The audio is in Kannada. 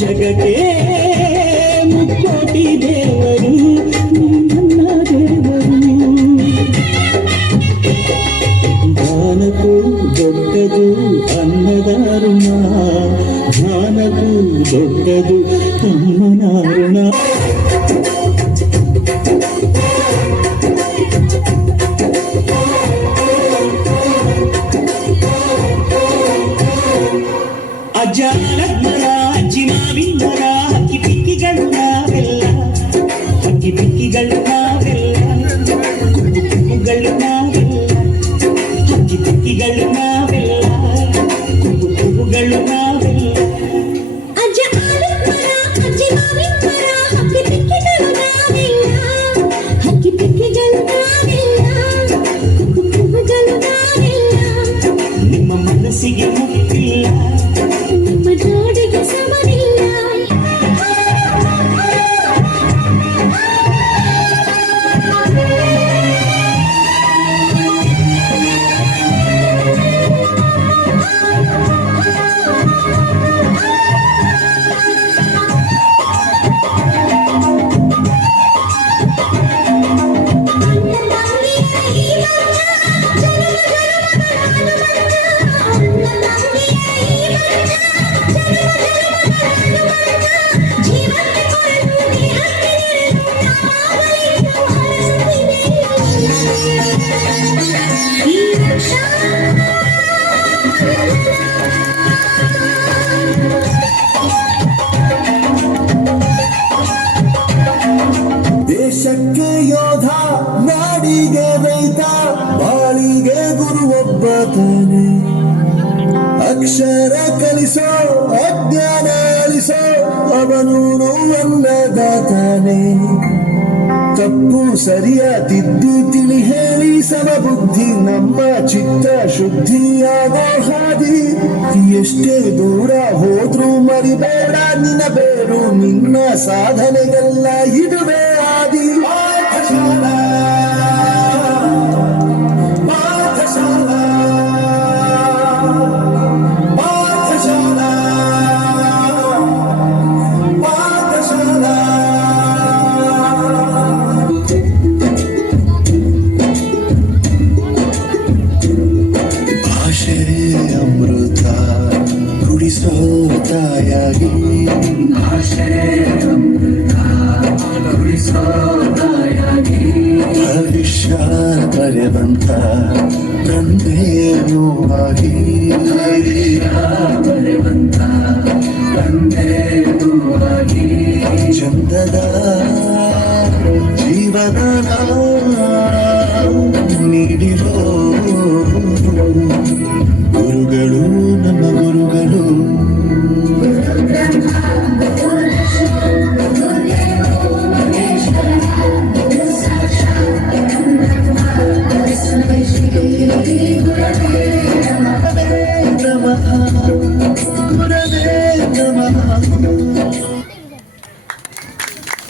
జగతే ముక్కోటి దేవరు నిన్న దేవరు. దానకు దొడ్డదు అన్నదారుణ దానకు దొడ్డదు అమ్మనారుణ விதிகளுங்க ದೇಶಕ್ಕೆ ಯೋಧ ನಾಡಿಗೆ ರೈತ ಬಾಳಿಗೆ ಗುರು ಒಬ್ಬ ತಾನೆ. ಅಕ್ಷರ ಕಲಿಸೋ ಅಜ್ಞಾನ ಅಳಿಸೋ ಅವನೂನು ಅನ್ನದಾತಾನೆ ತಪ್ಪು ಸರಿಯ ತಿಳಿ ಹೇಳಿ ಸಮಬುದ್ಧಿ ನಮ್ಮ ಚಿತ್ತ ಶುದ್ಧಿಯಾದ ಹಾದಿ? ಎಷ್ಟೇ ದೂರ ಹೋದ್ರೂ ಮರಿಬೇಡ ನಿನ್ನ ಬೇರು, ನಿನ್ನ ಸಾಧನೆಗೆಲ್ಲ ಇದುವೇ. ತಾಯಾಗಿ ಭವಿಷ್ಯ ಬರೆವಂತ ತಂದೆಯೂ ಆಗಿ ಚಂದದ